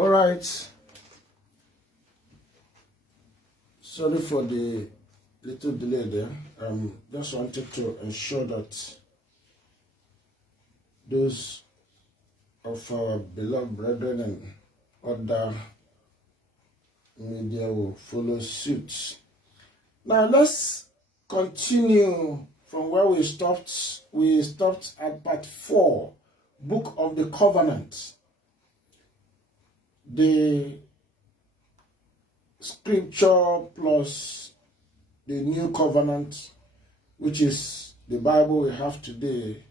All right. Sorry for the little delay there. Just wanted to ensure that those of our beloved brethren and other media will follow suit. Now let's continue from where we stopped. We stopped at part 4, Book of the Covenant. The scripture plus the new covenant, which is the Bible we have today.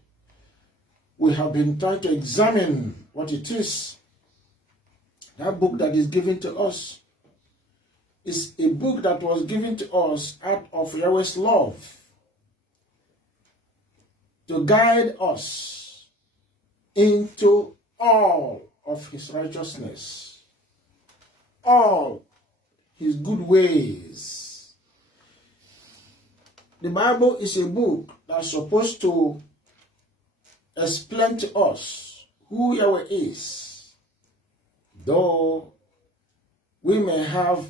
We have been trying to examine what it is. That book that is given to us is a book that was given to us out of Yahweh's love to guide us into all of his righteousness, all his good ways. The Bible is a book that's supposed to explain to us who Yahweh is, though we may have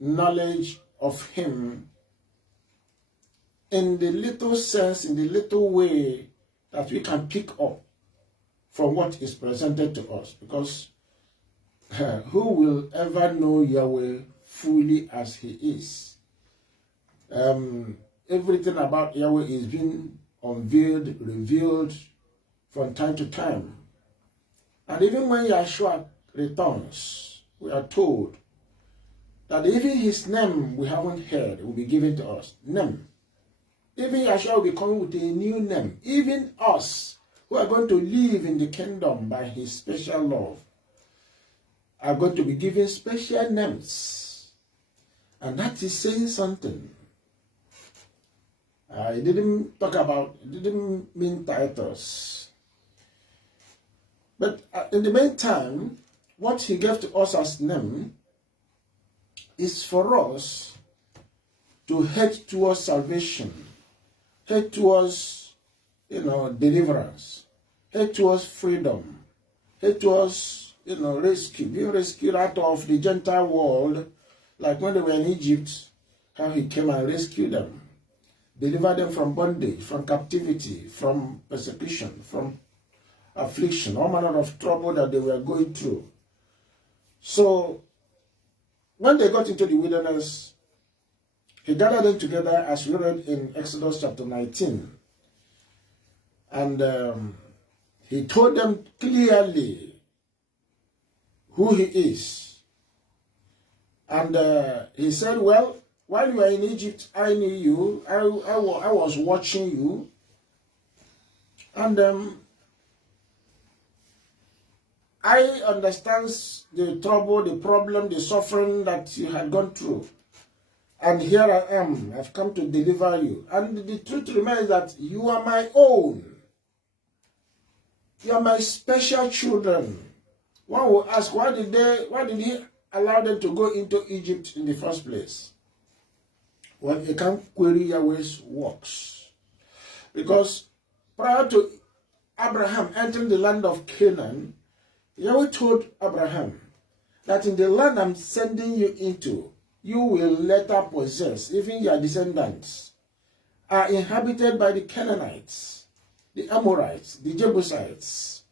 knowledge of him in the little sense, in the little way that we can pick up from what is presented to us, because who will ever know Yahweh fully as he is? Everything about Yahweh is being unveiled, revealed from time to time. And even when Yeshua returns, we are told that even his name we haven't heard will be given to us. Name. Even Yeshua will be coming with a new name. Even us, who are going to live in the kingdom by his special love, are going to be given special names. And that is saying something. It didn't mean titles. But in the meantime, what he gave to us as name is for us to head towards salvation, head towards, deliverance, head towards freedom, head towards, rescue, being rescued out of the Gentile world, like when they were in Egypt, how he came and rescued them, delivered them from bondage, from captivity, from persecution, from affliction, all manner of trouble that they were going through. So, when they got into the wilderness, he gathered them together, as we read in Exodus chapter 19. And he told them clearly who he is. And he said, well, while you were in Egypt, I knew you. I was watching you. And I understand the trouble, the problem, the suffering that you had gone through. And here I am. I've come to deliver you. And the truth remains that you are my own. You are my special children. One will ask, why did he allow them to go into Egypt in the first place? Well, you can't query Yahweh's works. Because prior to Abraham entering the land of Canaan, Yahweh told Abraham that in the land I'm sending you into, you will later possess, even your descendants are inhabited by the Canaanites, the Amorites, the Jebusites.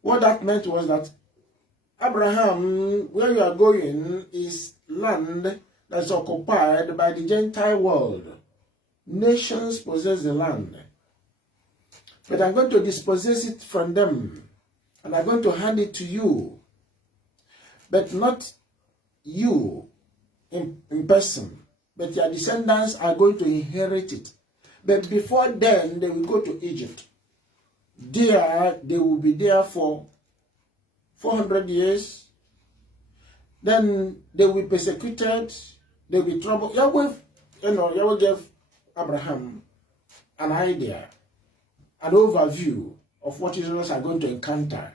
What that meant was that Abraham, where you are going, is land that's occupied by the Gentile world. Nations possess the land. But I'm going to dispossess it from them. And I'm going to hand it to you. But not you in person. But your descendants are going to inherit it. But before then, they will go to Egypt. There, they will be there for 400 years. Then they will be persecuted. They will be troubled. Yahweh gave Abraham an idea, an overview of what Israelites are going to encounter.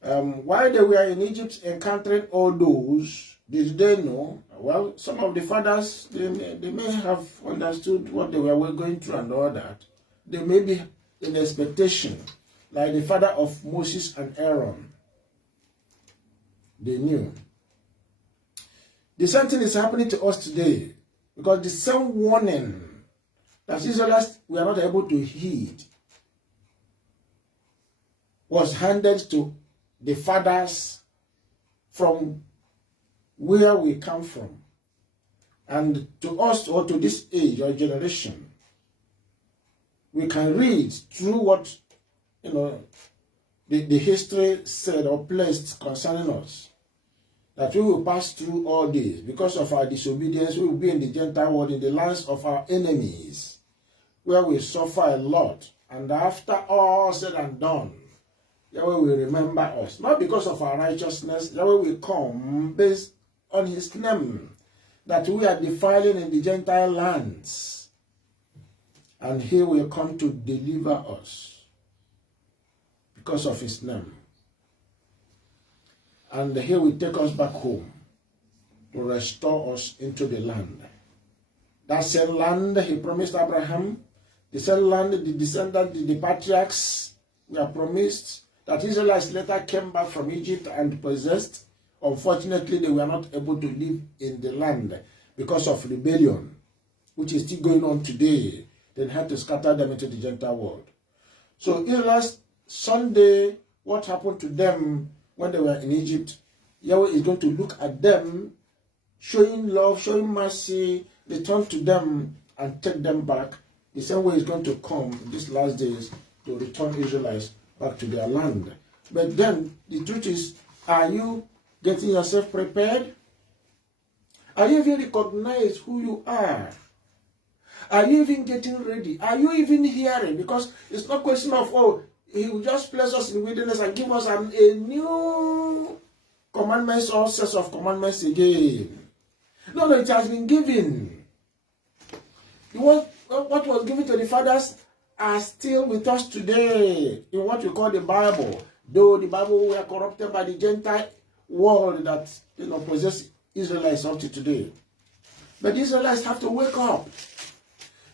While they were in Egypt encountering all those, did they know? Well, some of the fathers, they may have understood what they were going through and all that. They may be in expectation, like the father of Moses and Aaron. They knew. The same thing is happening to us today, because the same warning that Israelites were not able to heed was handed to the fathers from where we come from, and to us, or to this age or generation. We can read through what the history said or placed concerning us, that we will pass through all this. Because of our disobedience, we will be in the Gentile world, in the lands of our enemies, where we suffer a lot. And after all said and done, Yahweh will remember us. Not because of our righteousness. Yahweh will come based on his name, that we are defiling in the Gentile lands. And he will come to deliver us because of his name. And he will take us back home to restore us into the land. That same land he promised Abraham, the same land the descendants, the patriarchs were promised, that Israelites later came back from Egypt and possessed. Unfortunately, they were not able to live in the land because of rebellion, which is still going on today. They had to scatter them into the Gentile world. So Israelites, Sunday, what happened to them when they were in Egypt, Yahweh is going to look at them, showing love, showing mercy, return to them and take them back. The same way is going to come in these last days to return Israelites back to their land. But then the truth is, are you getting yourself prepared? Are you even recognize who you are? Are you even getting ready? Are you even hearing? Because it's not a question of, oh, he will just place us in the wilderness and give us a new commandments or sets of commandments again. No, it has been given. What was given to the fathers are still with us today in what we call the Bible. Though the Bible were corrupted by the Gentile world that possess Israelites up to today. But the Israelites have to wake up.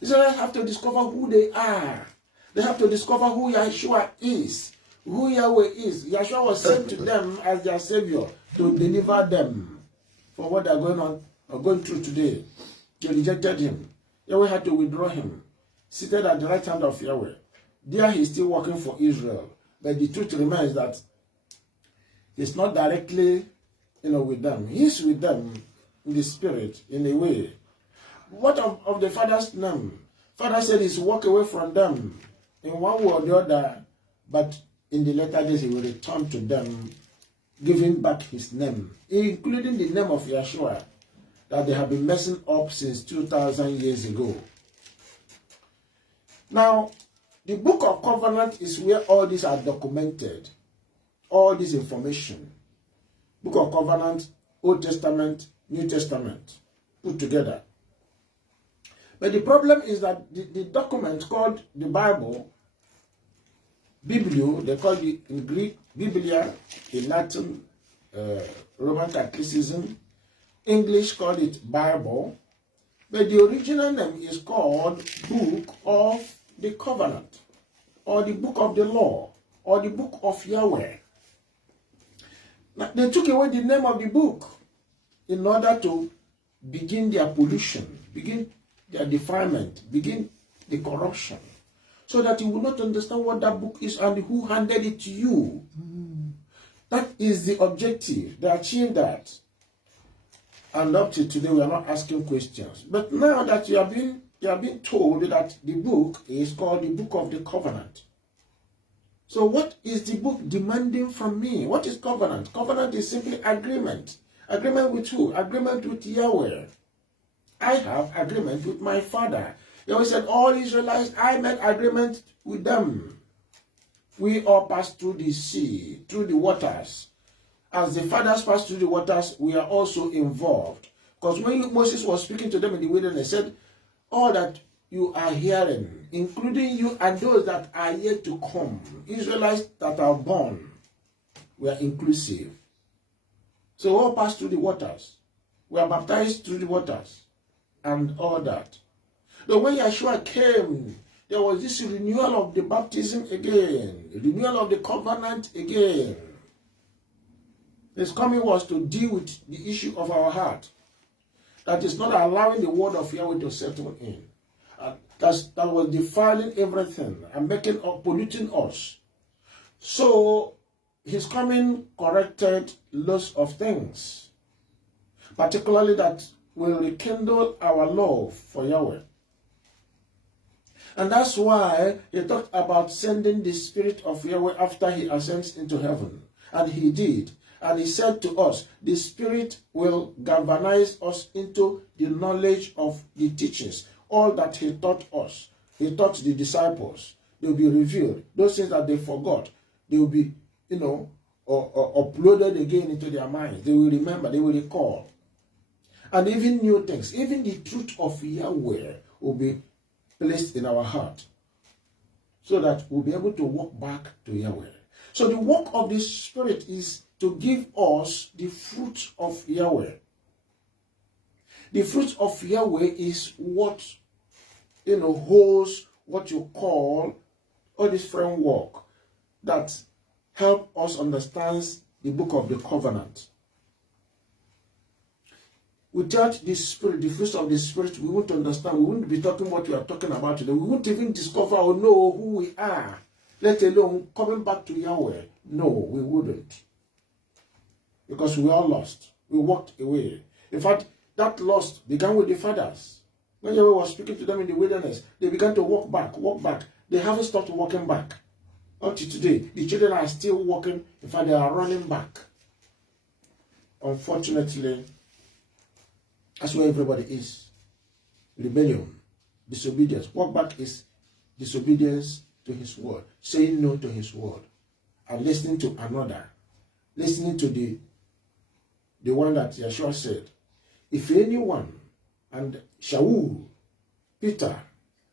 Israelites have to discover who they are. They have to discover who Yeshua is, who Yahweh is. Yeshua was sent to them as their savior to deliver them from what they are going through today. They rejected him. Yahweh had to withdraw him, seated at the right hand of Yahweh. There he is still working for Israel. But the truth remains that he's not directly with them. He's with them in the spirit, in a way. What of the father's name? Father said he's walk away from them in one way or the other, but in the latter days he will return to them, giving back his name, including the name of Yeshua that they have been messing up since 2,000 years ago. Now, the Book of Covenant is where all these are documented, all this information. Book of Covenant, Old Testament, New Testament, put together. But the problem is that the document called the Bible, Biblio, they call it in Greek, Biblia, in Latin, Roman Catholicism, English called it Bible, but the original name is called Book of the Covenant, or the Book of the Law, or the Book of Yahweh. Now, they took away the name of the book in order to begin their pollution, begin their defilement, begin the corruption, so that you will not understand what that book is and who handed it to you. That is the objective. They achieved that. And up to today, we are not asking questions. But now that you have been told that the book is called the Book of the Covenant. So what is the book demanding from me? What is covenant? Covenant is simply agreement. Agreement with who? Agreement with Yahweh. I have agreement with my Father. Yahweh said, all Israelites, I made agreement with them. We all passed through the sea, through the waters. As the fathers passed through the waters, we are also involved. Because when Moses was speaking to them in the wilderness, he said, all that you are hearing, including you and those that are yet to come, Israelites that are born, we are inclusive. So we all passed through the waters. We are baptized through the waters and all that. But when Yeshua came there was this renewal of the baptism again, renewal of the covenant again. His coming was to deal with the issue of our heart. That is not allowing the word of Yahweh to settle in. That was defiling everything and polluting us. So his coming corrected lots of things, particularly that will rekindle our love for Yahweh. And that's why he talked about sending the Spirit of Yahweh after he ascends into heaven. And he did. And he said to us, the Spirit will galvanize us into the knowledge of the teachings. All that he taught us, he taught the disciples. They will be revealed. Those things that they forgot, they will be, uploaded again into their minds. They will remember, they will recall. And even new things, even the truth of Yahweh will be placed in our heart, so that we'll be able to walk back to Yahweh. So the work of the Spirit is to give us the fruit of Yahweh. The fruit of Yahweh is what, holds what you call all this framework that help us understand the book of the covenant. Without the Spirit, the fruit of the Spirit, we won't understand. We won't be talking what we are talking about today. We won't even discover or know who we are, let alone coming back to Yahweh. No, we wouldn't. Because we are lost. We walked away. In fact, that lost began with the fathers. When Yahweh was speaking to them in the wilderness, they began to walk back. They haven't stopped walking back. Up to today, the children are still walking. In fact, they are running back. Unfortunately, that's where everybody is. Rebellion, disobedience. Walk back is disobedience to his word, saying no to his word, and listening to another, listening to the one that Yeshua said, if anyone, and Shaul, Peter,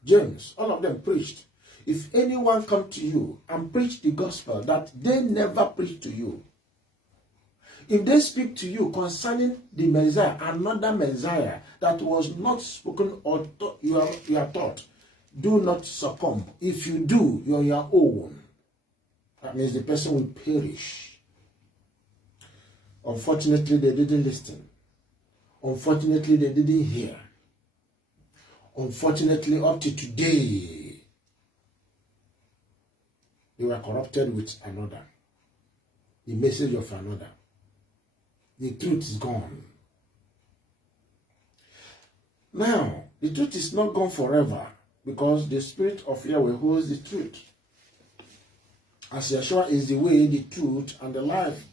James, all of them preached, if anyone come to you and preach the gospel that they never preached to you, if they speak to you concerning the Messiah, another Messiah that was not spoken or you are taught, do not succumb. If you do, you're your own. That means the person will perish. Unfortunately, they didn't listen. Unfortunately, they didn't hear. Unfortunately, up to today, they were corrupted with another. The message of another. The truth is gone. Now, the truth is not gone forever, because the Spirit of Yahweh holds the truth. As Yeshua is the way, the truth, and the life.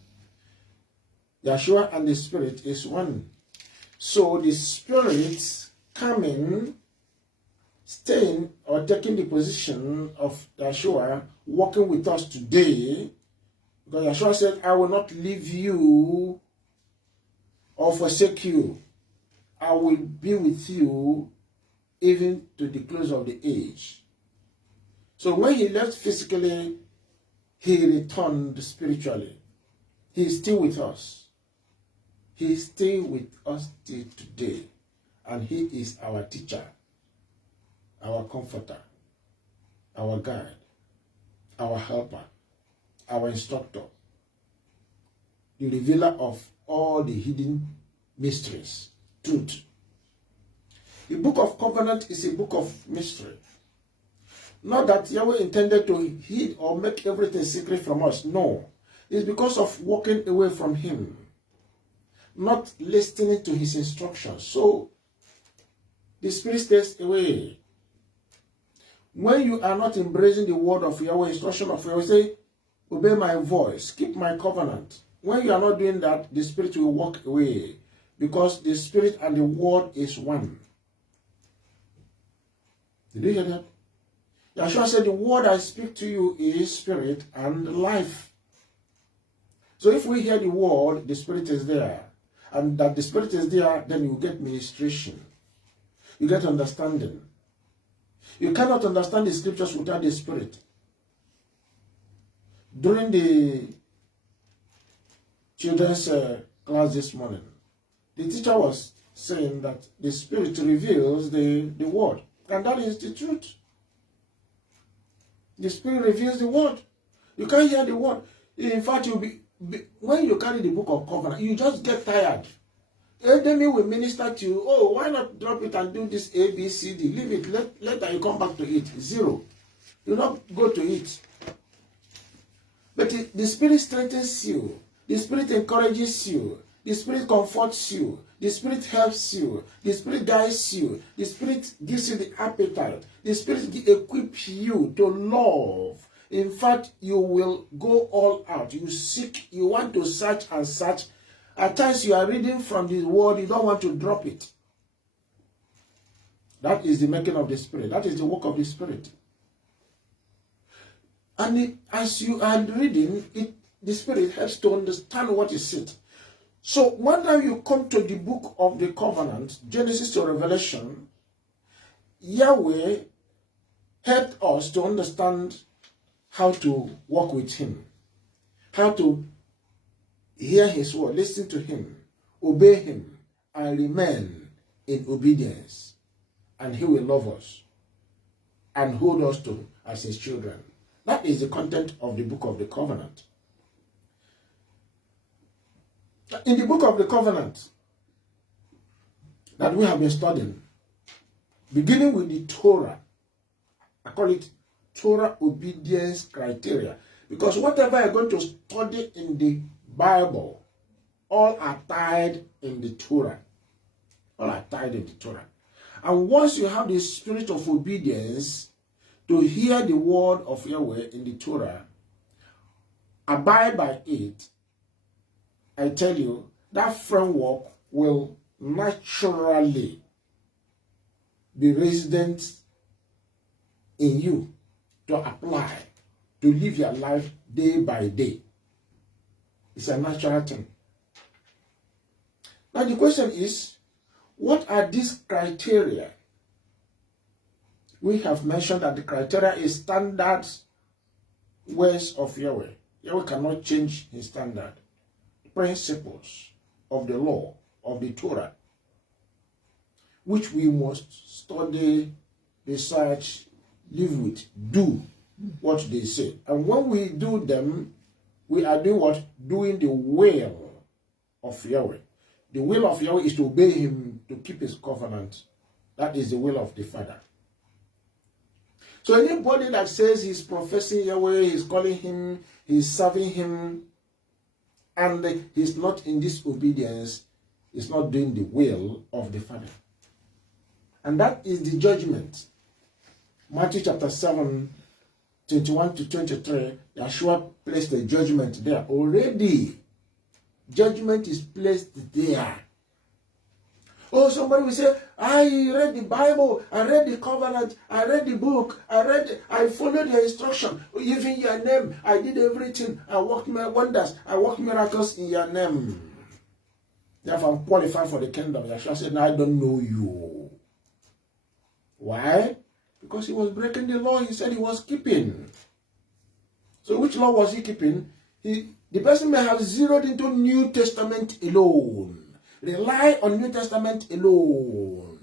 Yeshua and the Spirit is one. So the Spirit coming, staying, or taking the position of Yeshua, walking with us today, because Yeshua said, I will not leave you or forsake you. I will be with you even to the close of the age. So when he left physically, he returned spiritually. He is still with us. He is still with us till today. And he is our teacher, our comforter, our guide, our helper, our instructor, the revealer of all the hidden mysteries, truth. The book of covenant is a book of mystery. Not that Yahweh intended to hide or make everything secret from us. No. It's because of walking away from him, not listening to his instructions. So the Spirit stays away. When you are not embracing the word of Yahweh, instruction of Yahweh, say, obey my voice, keep my covenant. When you are not doing that, the Spirit will walk away, because the Spirit and the word is one. Did you hear that? Yeshua said, the word I speak to you is spirit and life. So if we hear the word, the Spirit is there. And that the Spirit is there, then you get ministration. You get understanding. You cannot understand the scriptures without the Spirit. During the children's class this morning, the teacher was saying that the Spirit reveals the word. And that is the truth. The Spirit reveals the word. You can't hear the word. In fact, you'll be when you carry the book of covenant, you just get tired. Enemy will minister to you. Oh, why not drop it and do this A, B, C, D? Leave it. Later you come back to it. Zero. You not go to it. But the Spirit strengthens you. The Spirit encourages you. The Spirit comforts you. The Spirit helps you. The Spirit guides you. The Spirit gives you the appetite. The Spirit equips you to love. In fact, you will go all out. You seek, you want to search and search. At times you are reading from the word, you don't want to drop it. That is the making of the Spirit. That is the work of the Spirit. And as you are reading, the Spirit helps to understand what is it. So when you come to the book of the covenant, Genesis to Revelation, Yahweh helped us to understand how to walk with him, how to hear his word, listen to him, obey him, and remain in obedience. And he will love us and hold us to as his children. That is the content of the book of the covenant. In the book of the covenant that we have been studying, beginning with the Torah, I call it Torah obedience criteria, because whatever you're going to study in the Bible, all are tied in the Torah. All are tied in the Torah. And once you have the spirit of obedience to hear the word of Yahweh in the Torah, abide by it, I tell you, that framework will naturally be resident in you to apply, to live your life day by day. It's a natural thing. Now the question is, what are these criteria? We have mentioned that the criteria is standard ways of Yahweh. Yahweh cannot change his standard. Principles of the law, of the Torah, which we must study, research, live with, do what they say. And when we do them, we are doing what? Doing the will of Yahweh. The will of Yahweh is to obey him, to keep his covenant. That is the will of the Father. So anybody that says he's professing Yahweh, he's calling him, he's serving him, and he's not in disobedience, is not doing the will of the Father. And that is the judgment. Matthew chapter 7, 21 to 23, Yeshua placed the judgment there. Already, judgment is placed there. Oh, somebody will say, I read the Bible, I read the covenant, I read the book, I followed the instruction, even your name, I did everything, I worked my wonders, I worked miracles in your name. Therefore, I'm qualified for the kingdom. Yeshua said, no, I don't know you. Why? Because he was breaking the law he said he was keeping. So which law was he keeping? The person may have zeroed into New Testament alone. Rely on New Testament alone.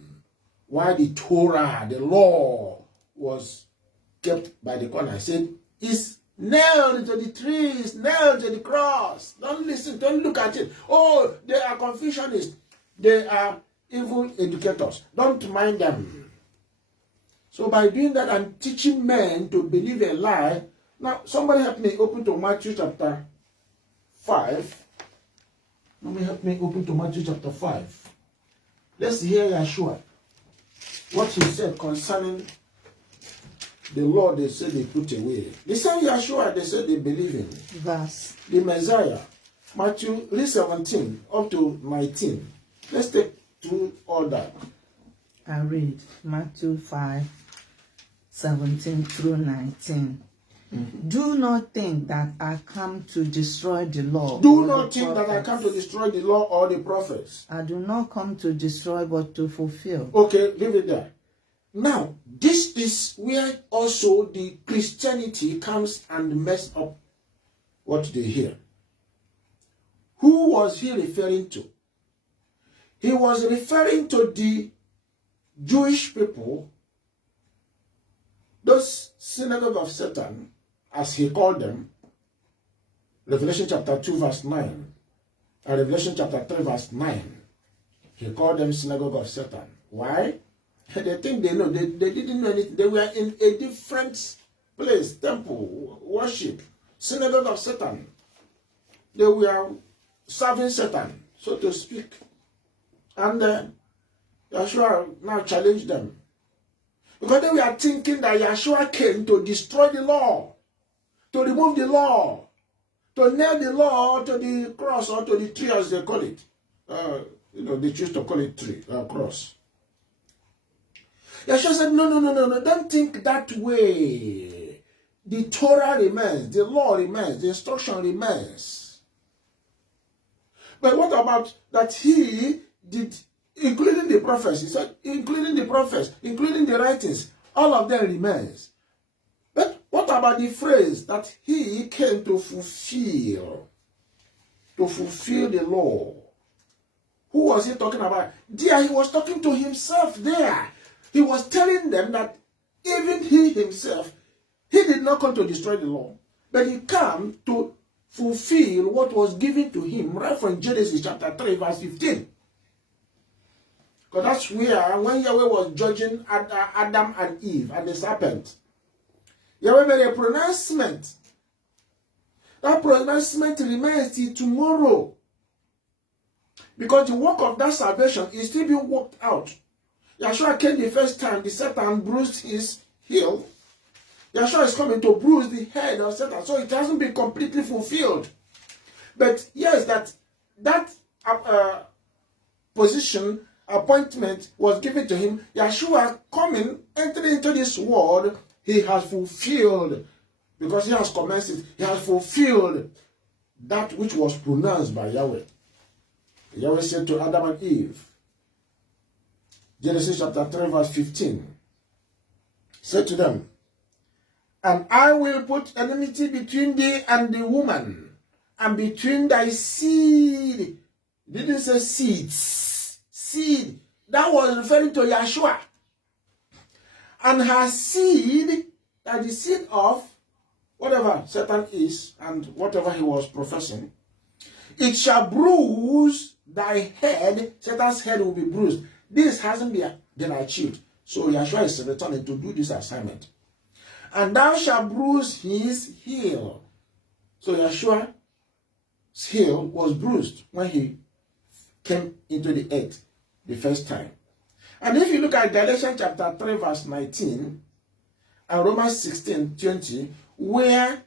While the Torah, the law, was kept by the corner. I said, it's nailed to the tree, it's nailed to the cross. Don't listen, don't look at it. Oh, they are Confucianists. They are evil educators. Don't mind them. So by doing that, I'm teaching men to believe a lie. Now, somebody help me open to Matthew chapter 5. Somebody help me open to Matthew chapter 5. Let's hear Yeshua. What he said concerning the law they said they put away. The same Yeshua they said they believe in. Verse. The Messiah. Matthew 17 up to 19. Let's take through all that. I read Matthew 5, 17 through 19. Mm-hmm. Do not think that I come to destroy the law. Do not think that I come to destroy the law or the prophets. I do not come to destroy but to fulfill. Okay, leave it there. Now, this is where also the Christianity comes and mess up what they hear. Who was he referring to? He was referring to the Jewish people, those synagogue of Satan, as he called them, Revelation chapter 2 verse 9, and Revelation chapter 3 verse 9, he called them synagogue of Satan. Why? They think they know. They didn't know anything. They were in a different place, temple, worship, synagogue of Satan. They were serving Satan, so to speak. And Yeshua now challenged them. Because they were thinking that Yeshua came to destroy the law, to remove the law, to nail the law to the cross or to the tree, as they call it. They choose to call it tree, cross. Yeshua said, no, don't think that way. The Torah remains, the law remains, the instruction remains. But what about that he did, including the prophets? He said, including the prophets, including the writings, all of them remains. But what about the phrase that he came to fulfill the law? Who was he talking about? There, he was talking to himself there. He was telling them that even he himself, he did not come to destroy the law, but he came to fulfill what was given to him, right from Genesis chapter 3, verse 15. Because that's where, when Yahweh was judging Adam and Eve and the serpent, Yahweh made a pronouncement. That pronouncement remains till tomorrow. Because the work of that salvation is still being worked out. Yeshua came the first time, the Satan bruised his heel. Yeshua is coming to bruise the head of Satan, so it hasn't been completely fulfilled. But yes, that position, appointment was given to him. Yeshua coming, entering into this world, he has fulfilled, because he has commenced it, he has fulfilled that which was pronounced by Yahweh. Yahweh said to Adam and Eve, Genesis chapter 3 verse 15, said to them, and I will put enmity between thee and the woman, and between thy seed. It didn't say seeds. Seed. That was referring to Yeshua. And her seed, that the seed of whatever Satan is, and whatever he was professing, it shall bruise thy head. Satan's head will be bruised. This hasn't been achieved. So Yeshua is returning to do this assignment. And thou shalt bruise his heel. So Yeshua's heel was bruised when he came into the earth the first time. And if you look at Galatians chapter 3 verse 19 and Romans 16:20, where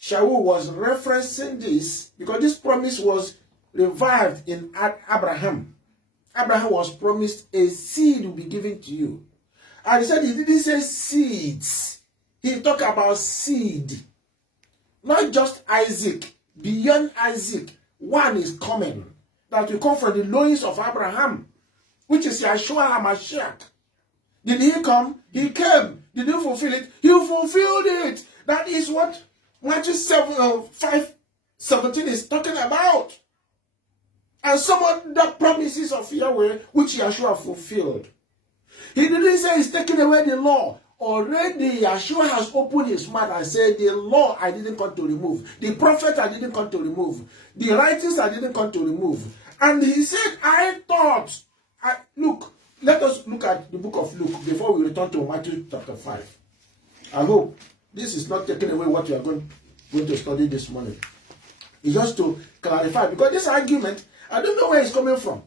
Shaul was referencing this, because this promise was revived in Abraham. Abraham was promised a seed will be given to you. And he said he didn't say seeds. He talked about seed. Not just Isaac. Beyond Isaac, one is coming. That will come from the loins of Abraham, which is Yeshua HaMashiach. Did he come? He came. Did he fulfill it? He fulfilled it. That is what Matthew 5:17 is talking about. And some of the promises of Yahweh, which Yeshua fulfilled. He didn't say he's taking away the law. Already Yeshua has opened his mouth and said, the law I didn't come to remove. The prophet I didn't come to remove. The writings I didn't come to remove. And he said, look, let us look at the book of Luke before we return to Matthew chapter 5. I hope this is not taking away what we are going to study this morning. It's just to clarify, because this argument, I don't know where it's coming from.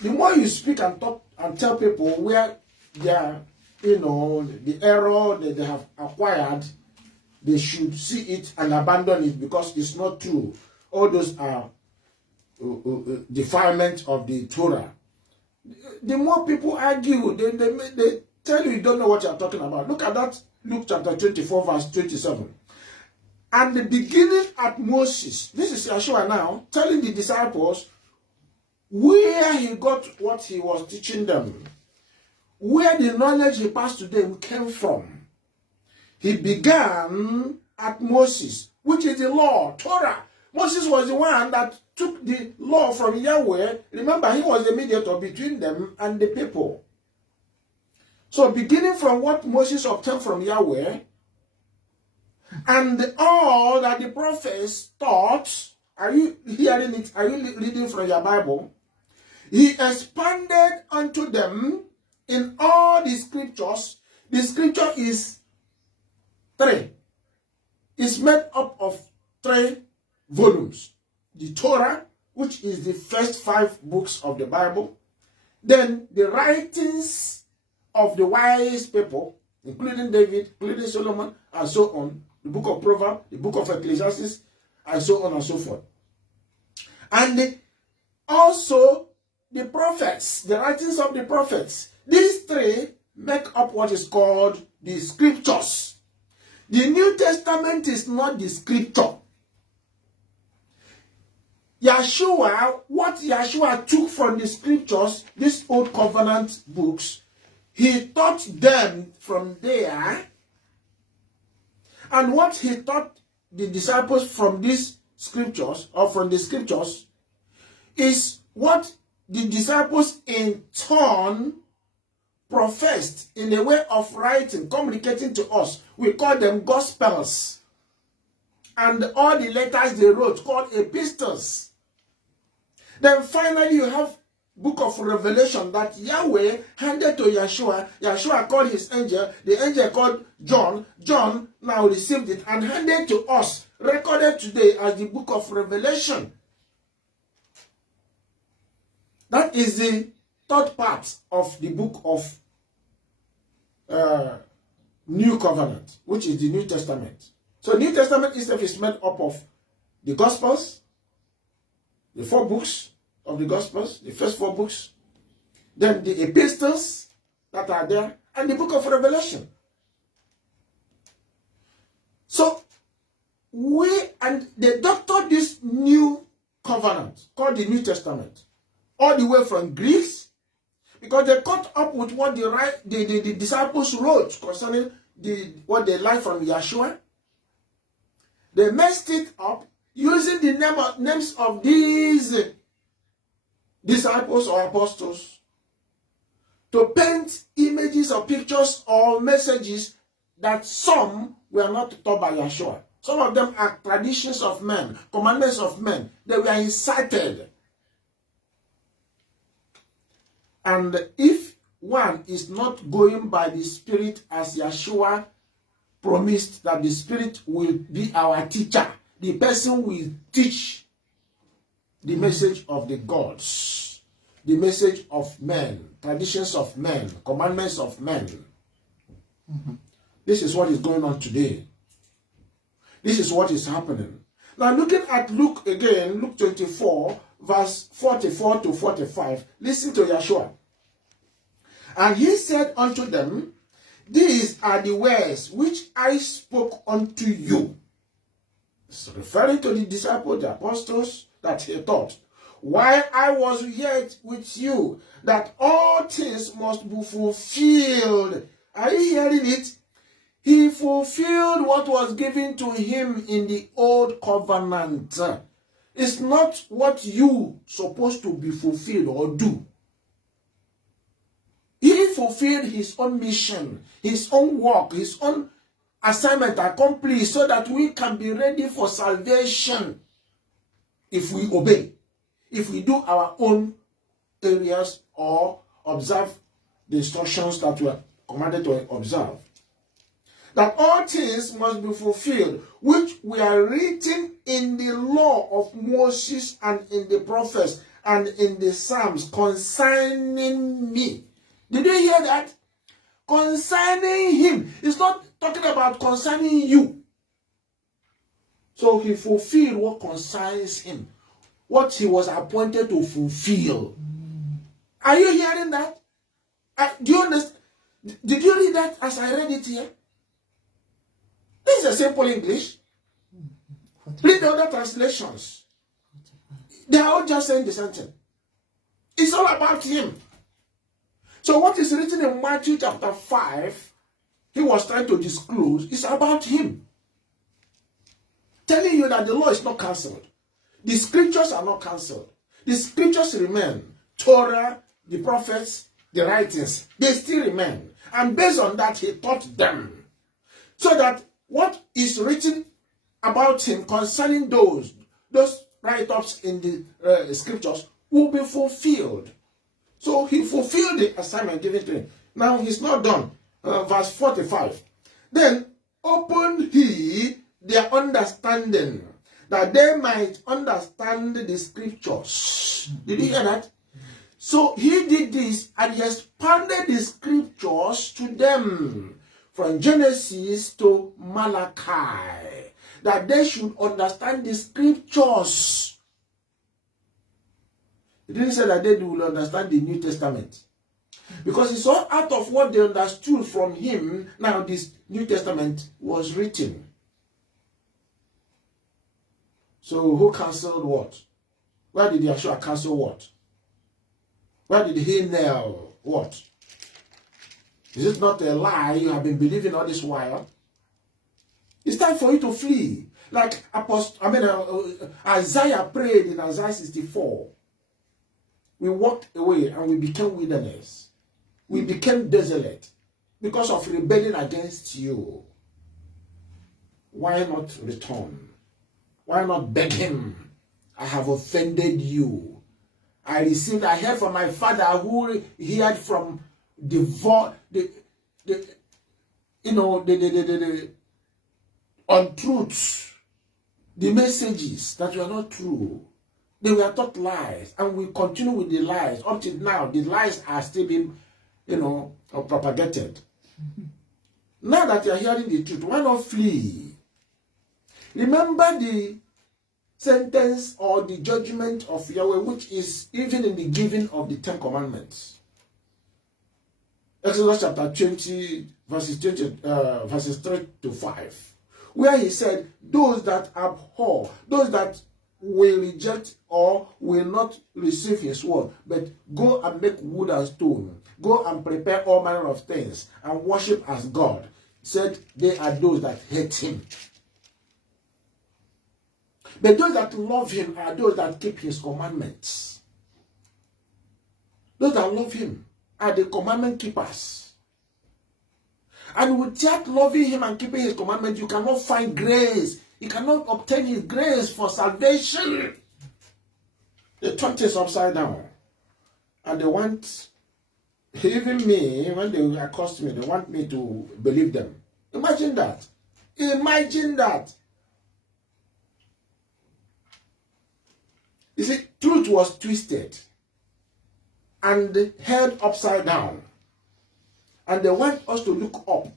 The more you speak and talk and tell people where they are, the error that they have acquired, they should see it and abandon it because it's not true. All those are defilement of the Torah. The more people argue, they tell you don't know what you're talking about. Look at that, Luke chapter 24, verse 27. And the beginning at Moses, this is Yeshua now, telling the disciples where he got what he was teaching them, where the knowledge he passed to them came from. He began at Moses, which is the law, Torah. Moses was the one that took the law from Yahweh. Remember, he was the mediator between them and the people. So beginning from what Moses obtained from Yahweh, And all that the prophets taught, are you hearing it? Are you reading from your Bible? He expanded unto them in all the scriptures. The scripture is 3. It's made up of 3 volumes. The Torah, which is the first 5 books of the Bible. Then the writings of the wise people, including David, including Solomon, and so on. The book of Proverbs, the book of Ecclesiastes, and so on and so forth. And also the prophets, the writings of the prophets. These 3 make up what is called the scriptures. The New Testament is not the scripture. Yeshua, what Yeshua took from the scriptures, these old covenant books, he taught them from there. And what he taught the disciples from these scriptures, or from the scriptures, is what the disciples in turn professed in a way of writing, communicating to us. We call them gospels. And all the letters they wrote called epistles. Then finally you have book of Revelation that Yahweh handed to Yeshua. Yeshua called his angel. The angel called John. John now received it and handed to us, recorded today as the book of Revelation. That is the 3rd part of the book of New Covenant, which is the New Testament. So New Testament itself is made up of the Gospels, the 4 books of the Gospels, the first 4 books, then the epistles that are there, and the book of Revelation. So they doctored this new covenant called the New Testament, all the way from Greece, because they caught up with what the disciples wrote concerning what they learned from Yeshua. They messed it up using the names of these disciples or apostles to paint images or pictures or messages that some were not taught by Yeshua. Some of them are traditions of men, commandments of men. They were incited. And if one is not going by the Spirit as Yeshua promised that the Spirit will be our teacher, the person will teach the message of the gods, the message of men, traditions of men, commandments of men. This is what is going on today. This is what is happening. Now looking at Luke again, Luke 24, verse 44 to 45, listen to Yeshua. And he said unto them, these are the words which I spoke unto you. It's referring to the disciples, the apostles, that he taught, while I was yet with you, that all things must be fulfilled. Are you hearing it? He fulfilled what was given to him in the old covenant. It's not what you supposed to be fulfilled or do. He fulfilled his own mission, his own work, his own assignment accomplished so that we can be ready for salvation if we obey, if we do our own areas or observe the instructions that we are commanded to observe. That all things must be fulfilled, which were written in the law of Moses and in the prophets and in the Psalms concerning me. Did you hear that? Concerning him. It's not talking about concerning you. So he fulfilled what concerns him, what he was appointed to fulfill. Are you hearing that? Do you understand? Did you read that as I read it here? This is a simple English. Read the other translations. They are all just saying the same thing. It's all about him. So what is written in Matthew chapter 5, he was trying to disclose, is about him. Telling you that the law is not cancelled. The scriptures are not cancelled. The scriptures remain. Torah, the prophets, the writings, they still remain. And based on that, he taught them. So that what is written about him concerning those write-ups in the scriptures will be fulfilled. So he fulfilled the assignment given to him. Now he's not done. Verse 45. Then opened he their understanding, that they might understand the scriptures. Did you hear that? So he did this, and he expanded the scriptures to them from Genesis to Malachi, that they should understand the scriptures. He didn't say that they will understand the New Testament, because it's all out of what they understood from him. Now this New Testament was written. So who cancelled what? Why did Yeshua cancel what? Why did he nail what? Is it not a lie you have been believing all this while? It's time for you to flee. Like Isaiah prayed in Isaiah 64. We walked away and we became wilderness. We became desolate because of rebelling against you. Why not return? Why not beg him? I have offended you. I heard from my father, who heard from the untruths, the messages that were not true. They were taught lies, and we continue with the lies. Up till now, the lies are still being, propagated. Now that you are hearing the truth, why not flee? Remember the sentence or the judgment of Yahweh, which is even in the giving of the 10 Commandments. Exodus chapter 20, verses 3 to 5, where he said, those that abhor, those that will reject or will not receive his word, but go and make wood and stone, go and prepare all manner of things, and worship as God, said they are those that hate him. But those that love him are those that keep his commandments. Those that love him are the commandment keepers. And without loving him and keeping his commandments, you cannot find grace. You cannot obtain his grace for salvation. They turn things upside down. And they want, even me, when they accost me, they want me to believe them. Imagine that. Imagine that. You see, truth was twisted and held upside down. And they want us to look up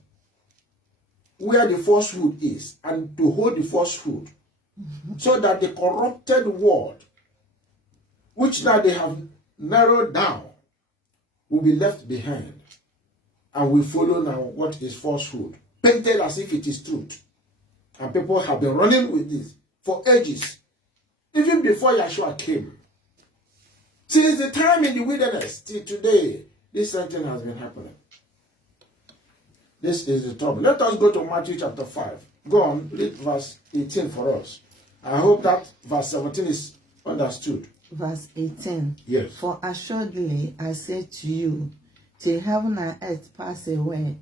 where the falsehood is and to hold the falsehood, so that the corrupted word, which now they have narrowed down, will be left behind. And we follow now what is falsehood, painted as if it is truth. And people have been running with this for ages. Even before Yeshua came. Since the time in the wilderness till today, this same thing has been happening. This is the trouble. Let us go to Matthew chapter 5. Go on, read verse 18 for us. I hope that verse 17 is understood. Verse 18. Yes. For assuredly I say to you, till heaven and earth pass away,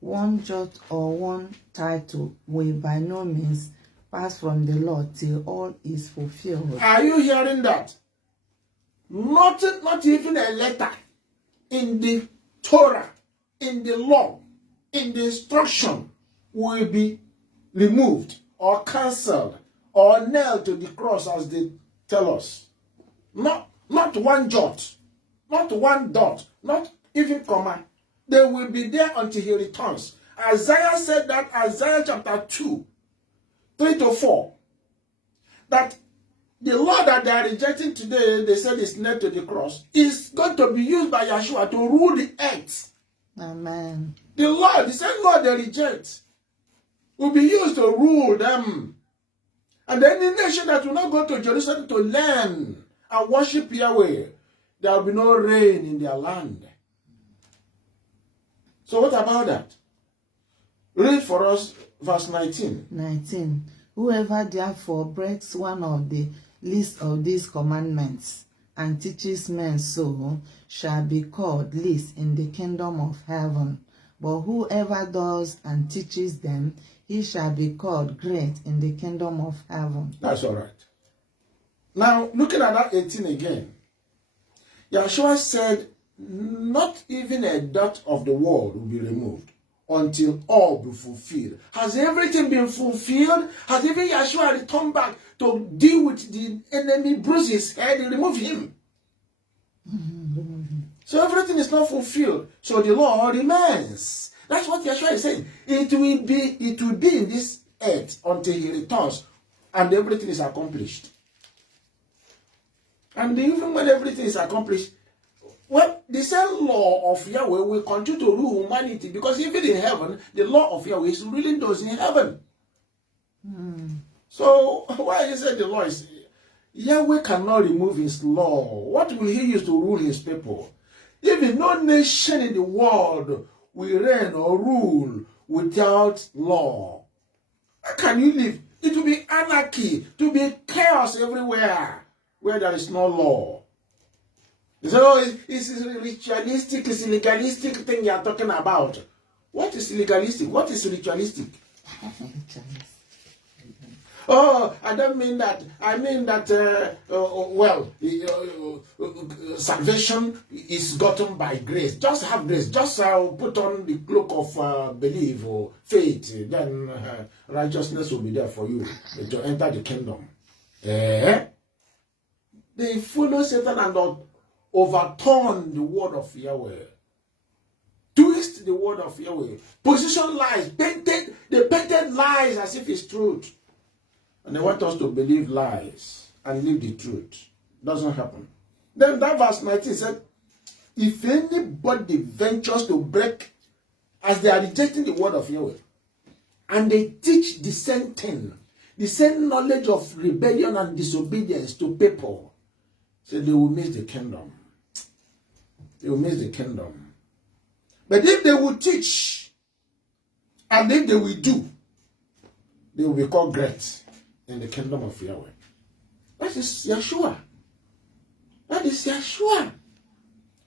one jot or one title will by no means pass from the Lord till all is fulfilled. Are you hearing that? Not even a letter in the Torah, in the law, in the instruction will be removed or cancelled or nailed to the cross, as they tell us. Not one jot, not one dot, not even comma. They will be there until he returns. Isaiah said that, Isaiah chapter 2, 3 to 4, that the law that they are rejecting today, they said is nailed to the cross, is going to be used by Yeshua to rule the earth. Amen. The law, the same law they reject, will be used to rule them. And any nation that will not go to Jerusalem to learn and worship Yahweh, there will be no rain in their land. So what about that? Read for us verse 19. 19. Whoever therefore breaks one of the least of these commandments and teaches men so shall be called least in the kingdom of heaven. But whoever does and teaches them, he shall be called great in the kingdom of heaven. That's all right. Now, looking at that 18 again, Yeshua said, not even a dot of the world will be removed until all be fulfilled. Has everything been fulfilled? Has even Yeshua returned back to deal with the enemy, bruise his head, and remove him? So everything is not fulfilled. So the law remains. That's what Yeshua is saying. It will be in this earth until he returns and everything is accomplished. And even when everything is accomplished, well, the same law of Yahweh will continue to rule humanity, because even in heaven, the law of Yahweh is ruling those in heaven. So why is it the law is... Yahweh cannot remove his law. What will he use to rule his people? Even no nation in the world will reign or rule without law. How can you live? It will be anarchy, to be chaos everywhere where there is no law. So it's a ritualistic, it's a legalistic thing you are talking about. What is legalistic? What is ritualistic? Oh, I don't mean that. I mean that, salvation is gotten by grace. Just have grace. Just put on the cloak of belief or faith. Then righteousness will be there for you to enter the kingdom. They follow Satan and overturn the word of Yahweh. Twist the word of Yahweh. Position lies. They painted lies as if it's truth. And they want us to believe lies and live the truth. Doesn't happen. Then that verse 19 said, if anybody ventures to break, as they are rejecting the word of Yahweh, and they teach the same thing, the same knowledge of rebellion and disobedience to people, so they will miss the kingdom. They will miss the kingdom. But if they will teach, and if they will do, they will be called great in the kingdom of Yahweh. That is Yeshua. That is Yeshua.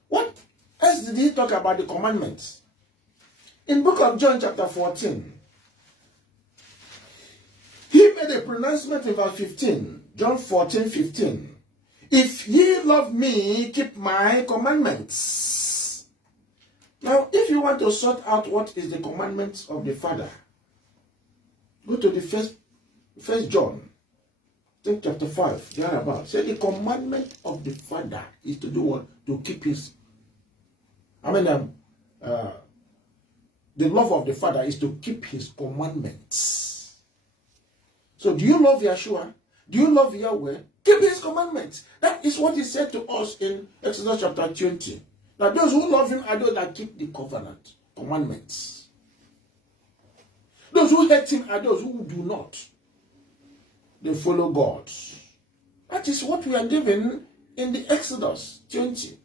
What else did he talk about the commandments? In book of John chapter 14, he made a pronouncement in verse 15. John 14:15. If ye love me, keep my commandments. Now, if you want to sort out what is the commandments of the Father, go to the First John, I think chapter 5, thereabout. Say the commandment of the Father is to do what? To keep his... the love of the Father is to keep his commandments. So do you love Yeshua? Do you love Yahweh? Keep his commandments. That is what he said to us in Exodus chapter 20. Now those who love him are those that keep the covenant, commandments. Those who hate him are those who do not. They follow God. That is what we are given in the Exodus 20,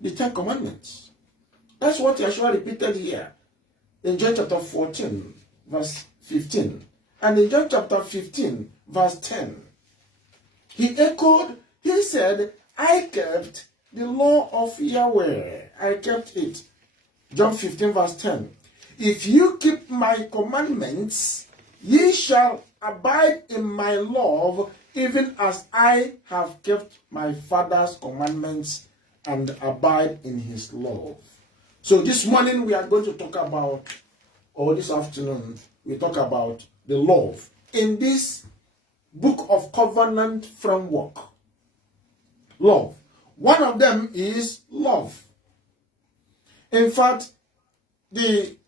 the 10 commandments. That's what Yeshua repeated here in John chapter 14, verse 15. And in John chapter 15, verse 10. He echoed, he said, I kept the law of Yahweh. I kept it. John 15, verse 10. If you keep my commandments, ye shall abide in my love, even as I have kept my Father's commandments and abide in his love. So this morning we are going to talk about, or this afternoon, we talk about the love in this book of covenant framework. Love. One of them is love. In fact, in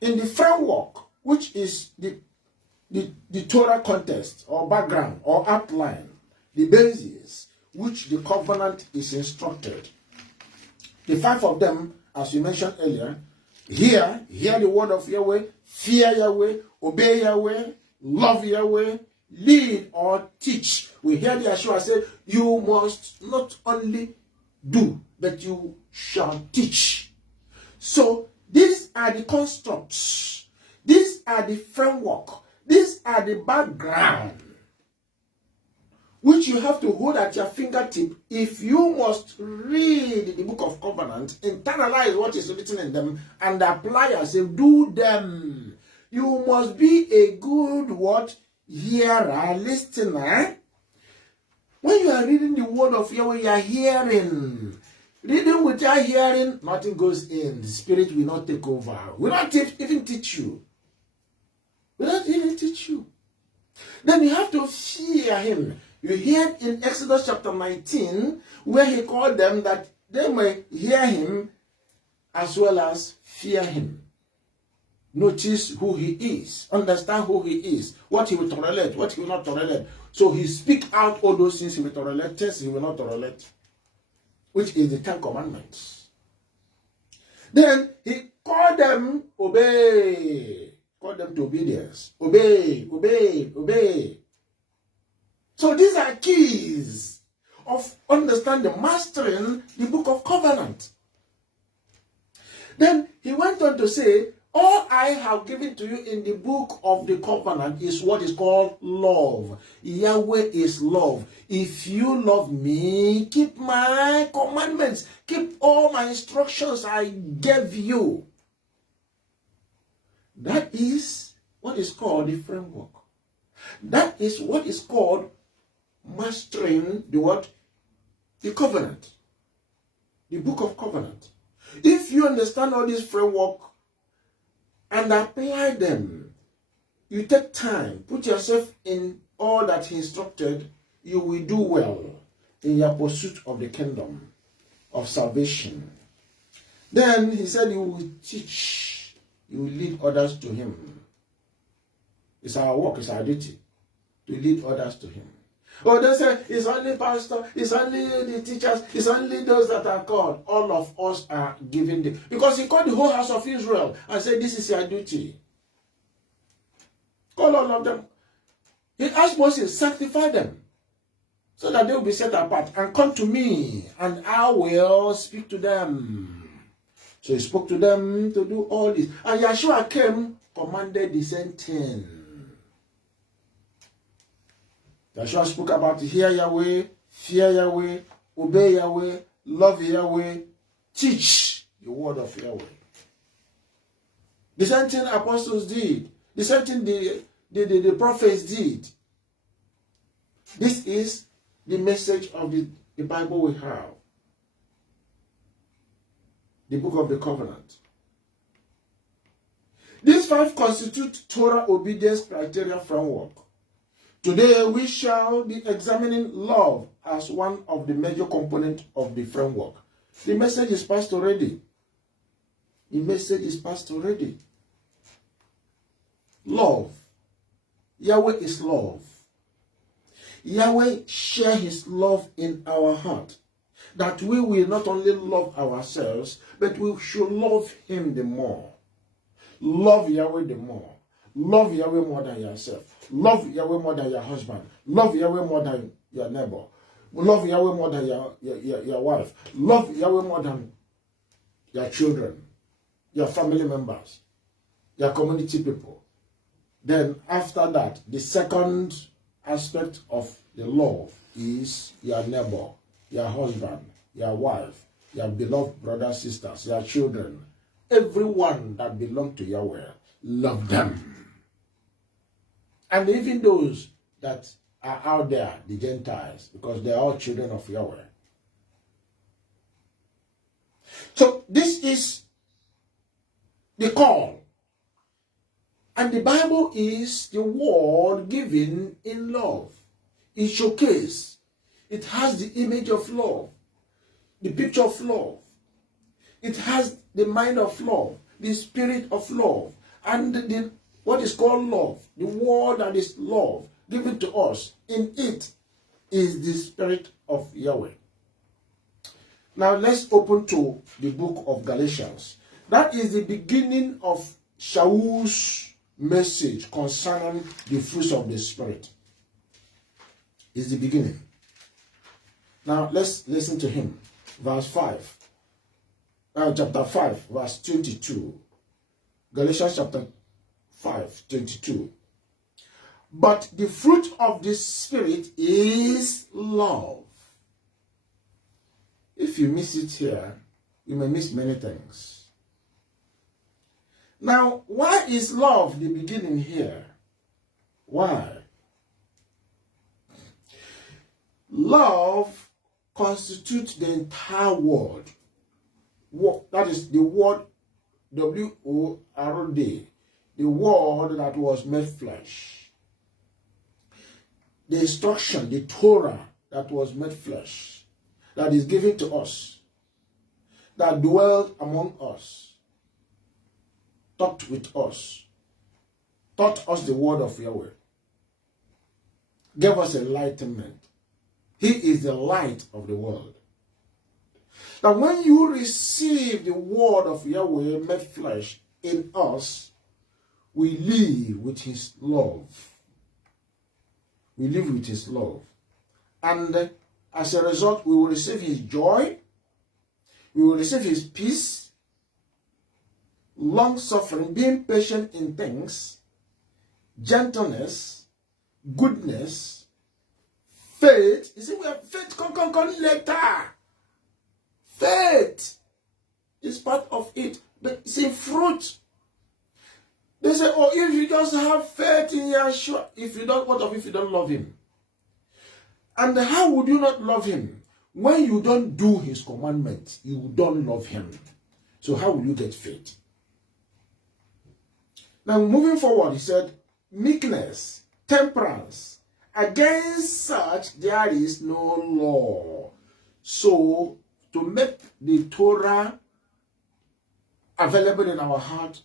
the framework, which is the Torah context or background or outline, the basis which the covenant is instructed. The 5 of them, as we mentioned earlier, hear the word of Yahweh, fear Yahweh, obey Yahweh, love Yahweh, lead or teach. We hear the Yeshua say, you must not only do, but you shall teach. So these are the constructs. These are the framework. These are the background which you have to hold at your fingertip if you must read the book of covenant, internalize what is written in them, and apply yourself, do them. You must be a good what? Hearer, listener. When you are reading the word of Yahweh, you are hearing. Reading without hearing, nothing goes in. The Spirit will not take over. Will not even teach you. Will not even teach you. Then you have to fear him. You hear in Exodus chapter 19, where he called them that they may hear him as well as fear him. Notice who he is. Understand who he is. What he will tolerate, what he will not tolerate. So he speak out all those things he will tolerate, things he will not tolerate, which is the 10 Commandments. Then he called them obey. Called them to obedience. Obey, obey, obey. So these are keys of understanding, mastering the book of covenant. Then he went on to say, all I have given to you in the book of the covenant is what is called love. Yahweh is love. If you love me, keep my commandments. Keep all my instructions I gave you. That is what is called the framework. That is what is called mastering the what? The covenant. The book of covenant. If you understand all this framework and apply them, you take time, put yourself in all that he instructed, you will do well in your pursuit of the kingdom of salvation. Then he said you will teach, you will lead others to him. It's our work, it's our duty to lead others to him. Oh, they say it's only pastor, it's only the teachers, it's only those that are called. All of us are given the, because he called the whole house of Israel and said, this is your duty. Call all of them. He asked Moses, sanctify them so that they will be set apart and come to me and I will speak to them. So he spoke to them to do all this. And Yeshua came, commanded the same thing. Yeshua spoke about hear Yahweh, fear Yahweh, obey Yahweh, love Yahweh, teach the word of Yahweh. The same thing apostles did. The same thing the prophets did. This is the message of the Bible we have. The book of the covenant. These 5 constitute Torah obedience criteria framework. Today, we shall be examining love as one of the major components of the framework. The message is passed already. The message is passed already. Love. Yahweh is love. Yahweh shares his love in our heart. That we will not only love ourselves, but we should love him the more. Love Yahweh the more. Love Yahweh more than yourself. Love Yahweh more than your husband. Love Yahweh more than your neighbor. Love Yahweh more than your wife. Love Yahweh more than your children, your family members, your community people. Then after that, the second aspect of the love is your neighbor, your husband, your wife, your beloved brothers, sisters, your children. Everyone that belongs to Yahweh, love them. And even those that are out there, the Gentiles, because they are all children of Yahweh. So this is the call. And the Bible is the word given in love. It showcases. It has the image of love, the picture of love. It has the mind of love, the spirit of love, and the what is called love, the word that is love, given to us. In it is the spirit of Yahweh. Now let's open to the book of Galatians. That is the beginning of Shaul's message concerning the fruits of the Spirit. It's the beginning. Now let's listen to him. Verse 5. Chapter 5, verse 22. Galatians chapter 5, 22. But the fruit of the Spirit is love. If you miss it here, you may miss many things. Now, why is love the beginning here? Why? Love constitutes the entire world. That is the word W-O-R-D, the word that was made flesh. The instruction, the Torah that was made flesh, that is given to us, that dwelt among us, talked with us, taught us the word of Yahweh, gave us enlightenment. He is the light of the world. Now, when you receive the word of Yahweh made flesh in us, we live with his love. We live with his love. And as a result, we will receive his joy, we will receive his peace, long-suffering, being patient in things, gentleness, goodness, faith. You see, we have faith, come later. Faith is part of it. But see, fruit. They say, oh, if you just have faith in Yeshua, if you don't, what if you don't love him? And how would you not love him? When you don't do his commandments, you don't love him. So how will you get faith? Now, moving forward, he said, meekness, temperance. Against such there is no law. So, to make the Torah available in our heart,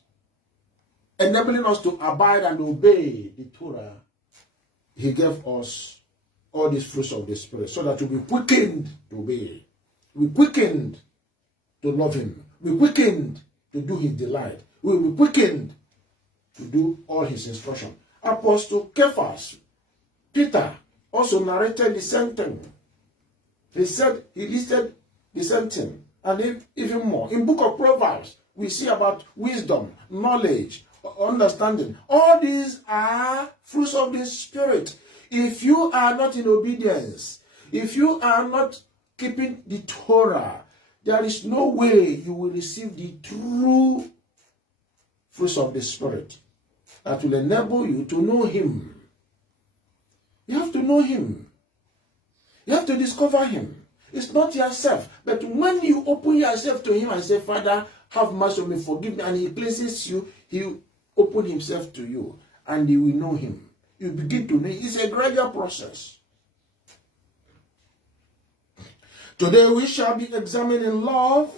enabling us to abide and obey the Torah, he gave us all these fruits of the Spirit, so that we'll be quickened to obey. We'll be quickened to love him. We'll be quickened to do his delight. We'll be quickened to do all his instruction. Apostle Cephas, Peter, also narrated the same thing. He listed the same thing, and even more. In book of Proverbs, we see about wisdom, knowledge, understanding. All these are fruits of the Spirit. If you are not in obedience, if you are not keeping the Torah, there is no way you will receive the true fruits of the Spirit that will enable you to know him. You have to know him. You have to discover him. It's not yourself. But when you open yourself to him and say, Father, have mercy on me, forgive me, and he places you, he will open himself to you, and you will know him. You begin to know. It's a gradual process. Today we shall be examining love.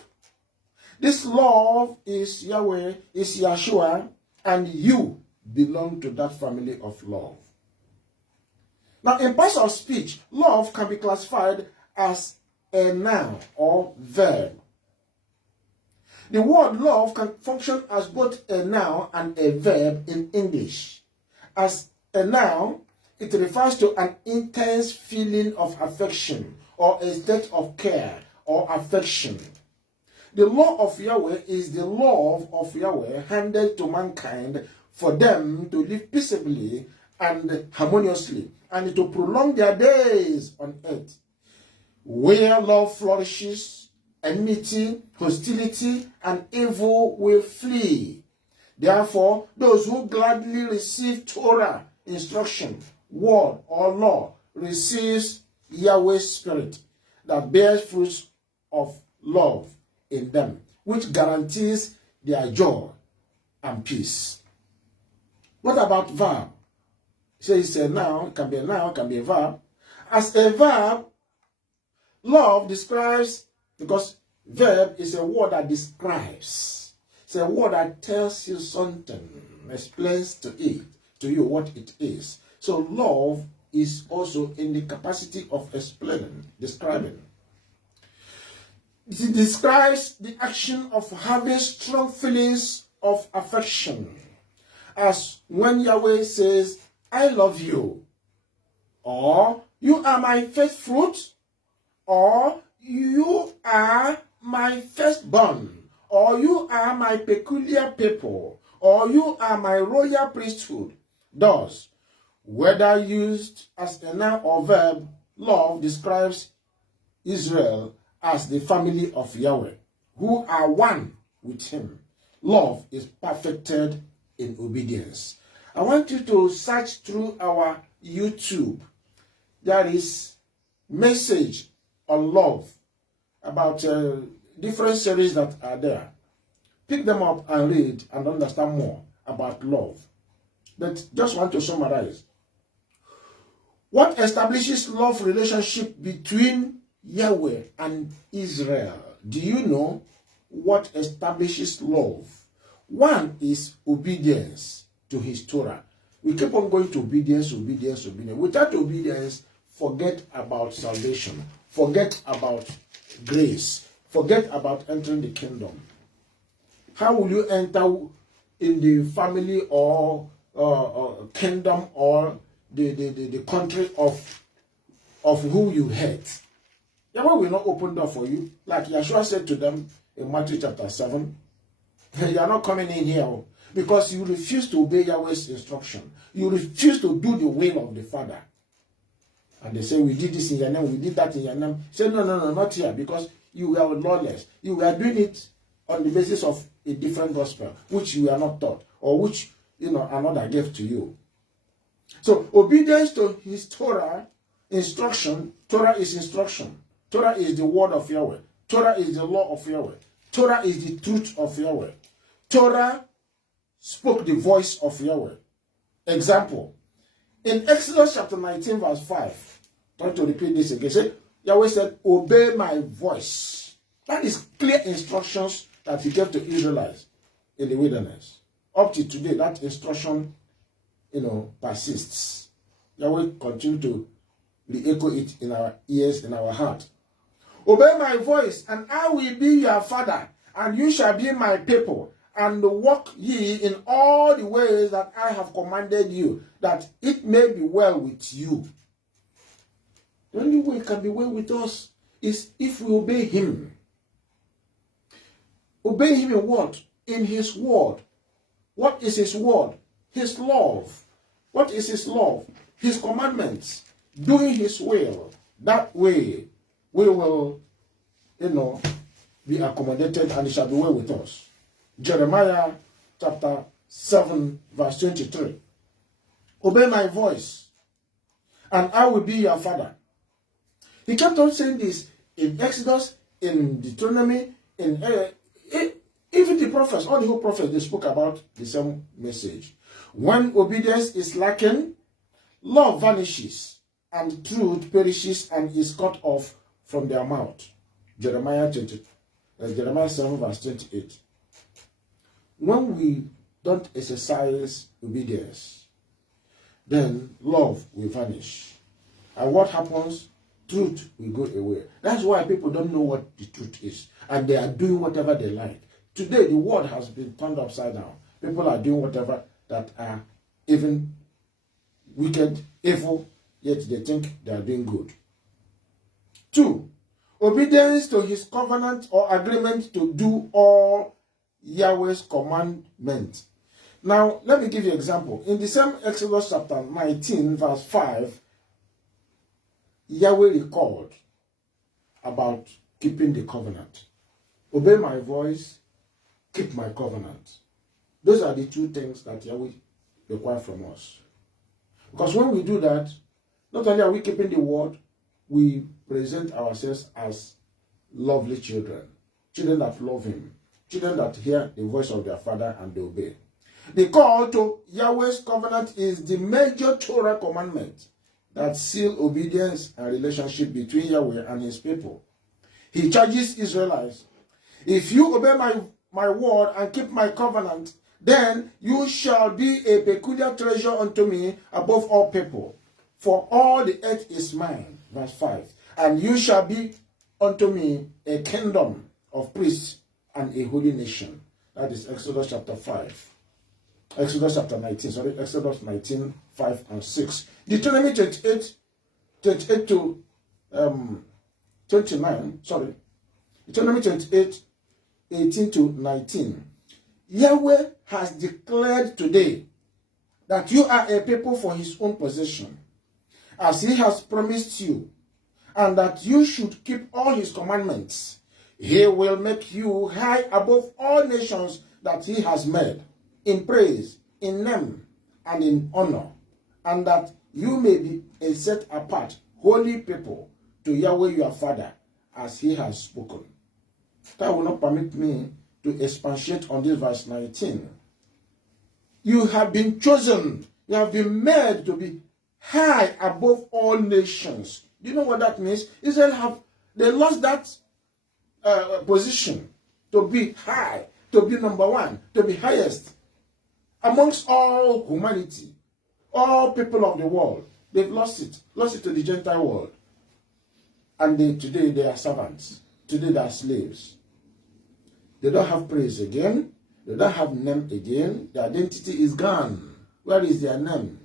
This love is Yahweh, is Yeshua, and you belong to that family of love. Now, in parts of speech, love can be classified as a noun or verb. The word love can function as both a noun and a verb in English. As a noun, it refers to an intense feeling of affection or a state of care or affection. The law of Yahweh is the love of Yahweh handed to mankind for them to live peaceably and harmoniously, and to prolong their days on earth. Where love flourishes, enmity, hostility, and evil will flee. Therefore, those who gladly receive Torah, instruction, word, or law, receives Yahweh's Spirit that bears fruits of love in them, which guarantees their joy and peace. What about verb? So it's a noun, it can be a noun, it can be a verb. As a verb, love describes, because verb is a word that describes. It's a word that tells you something, explains to you what it is. So love is also in the capacity of explaining, describing. It describes the action of having strong feelings of affection. As when Yahweh says, I love you, or you are my first fruit, or you are my firstborn, or you are my peculiar people, or you are my royal priesthood. Thus, whether used as a noun or verb, love describes Israel as the family of Yahweh, who are one with him. love is perfected in obedience. I want you to search through our YouTube. There is message on love about different series that are there. Pick them up and read and understand more about love. But just want to summarize. What establishes love relationship between Yahweh and Israel? Do you know what establishes love? One is obedience to his Torah. We keep on going to obedience. Without obedience, forget about salvation. Forget about grace. Forget about entering the kingdom. How will you enter in the family or kingdom or the country of who you hate? Yahweh will not open door for you. Like Yeshua said to them in Matthew chapter 7, you are not coming in here because you refuse to obey Yahweh's instruction. You refuse to do the will of the Father. And they say, we did this in your name, we did that in your name. Say, no, not here, because you were lawless. You were doing it on the basis of a different gospel, which you are not taught, or which, another gave to you. So, obedience to his Torah, instruction, Torah is instruction. Torah is the word of Yahweh. Torah is the law of Yahweh. Torah is the truth of Yahweh. Torah spoke the voice of Yahweh. Example, in Exodus chapter 19 verse 5, trying to repeat this again, say, Yahweh said, obey my voice. That is clear instructions that he gave to Israelites in the wilderness. Up to today, that instruction, persists. Yahweh continue to re-echo it in our ears, in our heart. Obey my voice, and I will be your father, and you shall be my people, and walk ye in all the ways that I have commanded you, that it may be well with you. The only way it can be well with us is if we obey him. Obey him in what? In his word. What is his word? His love. What is his love? His commandments. Doing his will. That way we will, be accommodated, and it shall be well with us. Jeremiah chapter 7 verse 23. Obey my voice, and I will be your father. He kept on saying this in Exodus, in Deuteronomy, even the prophets, all the whole prophets, they spoke about the same message. When obedience is lacking, love vanishes, and truth perishes and is cut off from their mouth. Jeremiah 7 verse 28. When we don't exercise obedience, then love will vanish. And what happens? Truth will go away. That's why people don't know what the truth is, and they are doing whatever they like. Today, the world has been turned upside down. People are doing whatever that are even wicked, evil, yet they think they are doing good. 2, obedience to his covenant or agreement to do all Yahweh's commandments. Now, let me give you an example. In the same Exodus chapter 19, verse 5, Yahweh recalled about keeping the covenant. Obey my voice, keep my covenant. Those are the 2 things that Yahweh requires from us. Because when we do that, not only are we keeping the word, we present ourselves as lovely children. Children that love him. Children that hear the voice of their father and they obey. The call to Yahweh's covenant is the major Torah commandment that seal obedience and relationship between Yahweh and his people. He charges Israelites, if you obey my word and keep my covenant, then you shall be a peculiar treasure unto me above all people. For all the earth is mine. Verse 5. And you shall be unto me a kingdom of priests and a holy nation. That is Exodus chapter 5. Exodus chapter 19, Exodus 19, 5 and 6. Deuteronomy 28 to 29, Deuteronomy 28, 18 to 19. Yahweh has declared today that you are a people for his own possession, as he has promised you, and that you should keep all his commandments. He will make you high above all nations that he has made, in praise, in name, and in honor, and that you may be a set apart, holy people to Yahweh your Father, as he has spoken. That will not permit me to expatiate on this verse 19. You have been chosen, you have been made to be high above all nations. Do you know what that means? Israel they lost that position to be high, to be number one, to be highest amongst all humanity, all people of the world. They've lost it to the Gentile world. And today they are servants. Today they are slaves. They don't have praise again. They don't have name again. Their identity is gone. Where is their name?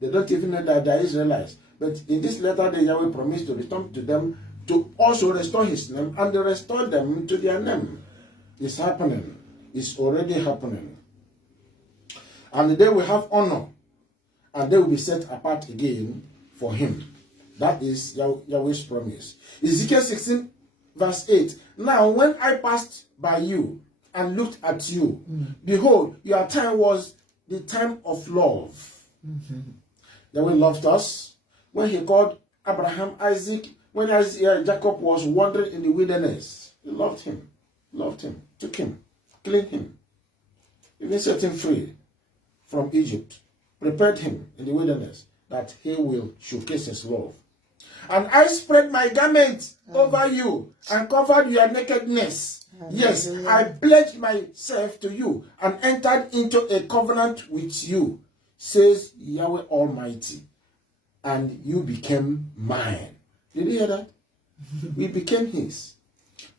They don't even know that they are Israelites. But in this letter, the Yahweh promised to return to them to also restore his name, and they restore them to their name. It's happening. It's already happening. And they will have honor, and they will be set apart again for him. That is Yahweh's promise. Ezekiel 16, verse 8. Now, when I passed by you and looked at you, behold, your time was the time of love. Yahweh loved us. When he called Abraham, Isaac, when Jacob was wandering in the wilderness, he loved him, took him, cleaned him, even set him free from Egypt, prepared him in the wilderness that he will showcase his love. And I spread my garment over you and covered your nakedness. Yes, I pledged myself to you and entered into a covenant with you, says Yahweh Almighty, and you became mine. Did you hear that? We became his.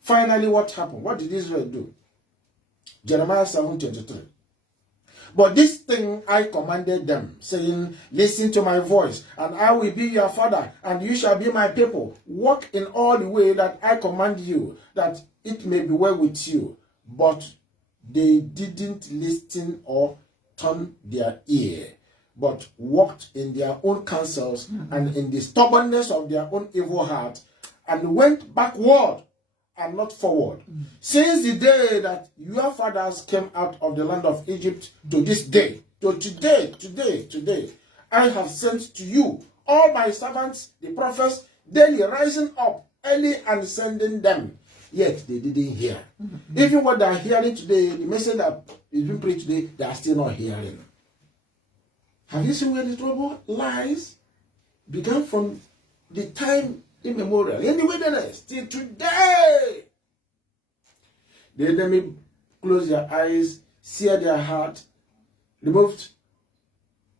Finally, what happened? What did Israel do? Jeremiah 7:23. But this thing I commanded them, saying, listen to my voice, and I will be your father, and you shall be my people. Walk in all the way that I command you, that it may be well with you. But they didn't listen or turn their ear, but walked in their own counsels and in the stubbornness of their own evil heart, and went backward and not forward. Since the day that your fathers came out of the land of Egypt to this day, to today, I have sent to you all my servants, the prophets, daily rising up early and sending them. Yet they didn't hear. Even what they are hearing today, the message that is being preached today, they are still not hearing. Have you seen where the trouble lies? Began from the time immemorial, in the wilderness, till today. The enemy closed their eyes, seared their heart, removed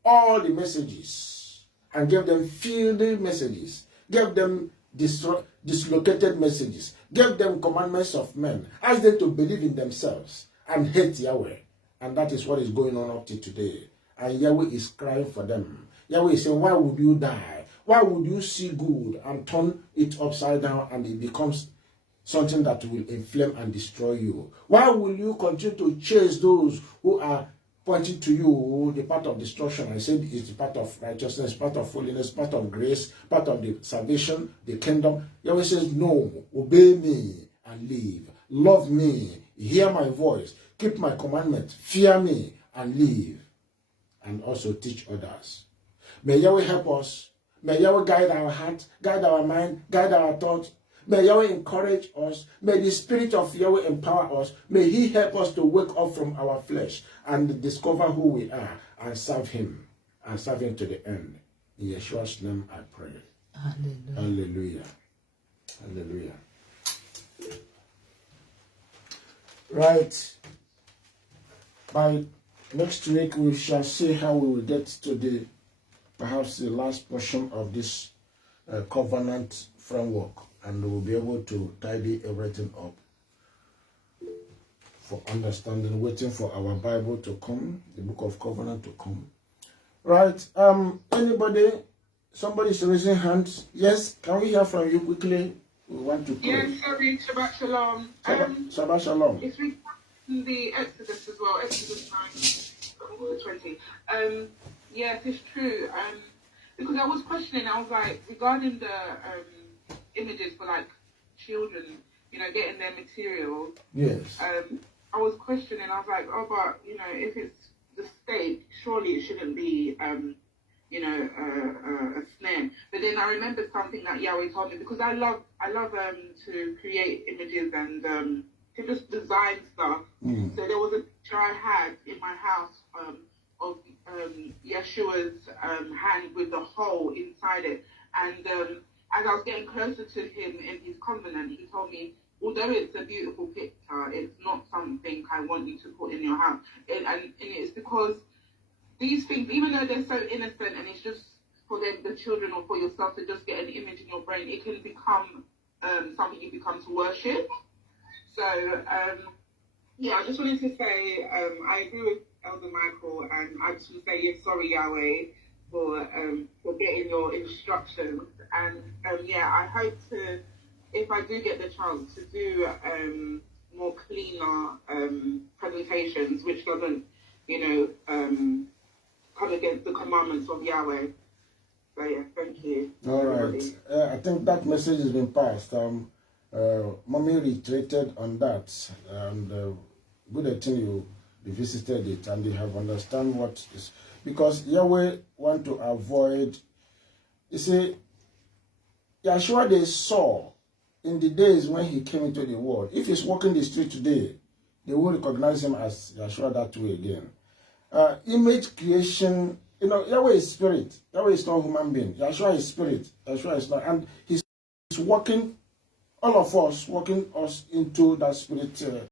all the messages, and gave them filthy messages, gave them dislocated messages, gave them commandments of men, asked them to believe in themselves and hate Yahweh. And that is what is going on up to today. And Yahweh is crying for them. Yahweh is saying, why would you die? Why would you see good and turn it upside down and it becomes something that will inflame and destroy you? Why will you continue to chase those who are pointing to you the path of destruction and say it's the path of righteousness, part of holiness, part of grace, part of the salvation, the kingdom? Yahweh says, no, obey me and live. Love me, hear my voice, keep my commandment, fear me and live. And also teach others. May Yahweh help us. May Yahweh guide our heart, guide our mind, guide our thoughts. May Yahweh encourage us. May the Spirit of Yahweh empower us. May He help us to wake up from our flesh and discover who we are and serve Him to the end. In Yeshua's name I pray. Hallelujah. Hallelujah. Hallelujah. Right. By next week we shall see how we will get to perhaps the last portion of this covenant framework, and we'll be able to tidy everything up for understanding, waiting for our Bible to come, the book of covenant to come. Right. Anybody? Somebody's raising hands. Yes, can we hear from you quickly? We want to pray. Yes, sorry, Shabbat Shalom. Shabbat Shalom. If we in the Exodus as well, Exodus 9:20. Yes, it's true. Because I was questioning, I was like, regarding the images for like children, getting their material. Yes. I was questioning. I was like, oh, but you know, if it's the steak, surely it shouldn't be you know, a snare. But then I remembered something that Yahweh told me, because I love to create images and to just design stuff. So there was a picture I had in my house of Yeshua's hand with the hole inside it, and as I was getting closer to him in his covenant, he told me, although it's a beautiful picture, it's not something I want you to put in your house. And it's because these things, even though they're so innocent and it's just for the children or for yourself to just get an image in your brain, it can become something you become to worship. So, yeah, I just wanted to say I agree with Elder Michael, and I just want to say, yes, sorry, Yahweh, for getting your instructions. And, yeah, I hope to, if I do get the chance, to do more cleaner presentations, which doesn't, you know, come against the commandments of Yahweh. So yeah, thank you. All right. I think that message has been passed. Mommy reiterated on that, and good thing you revisited it and you have understand what is, because Yahweh want to avoid. You see, Yeshua they saw in the days when he came into the world. If he's walking the street today, they will recognize him as Yeshua that way again. Image creation, you know, Yahweh is spirit. Yahweh is not human being. Yeshua is spirit. Yeshua is not, and he's walking, all of us walking us into that spirit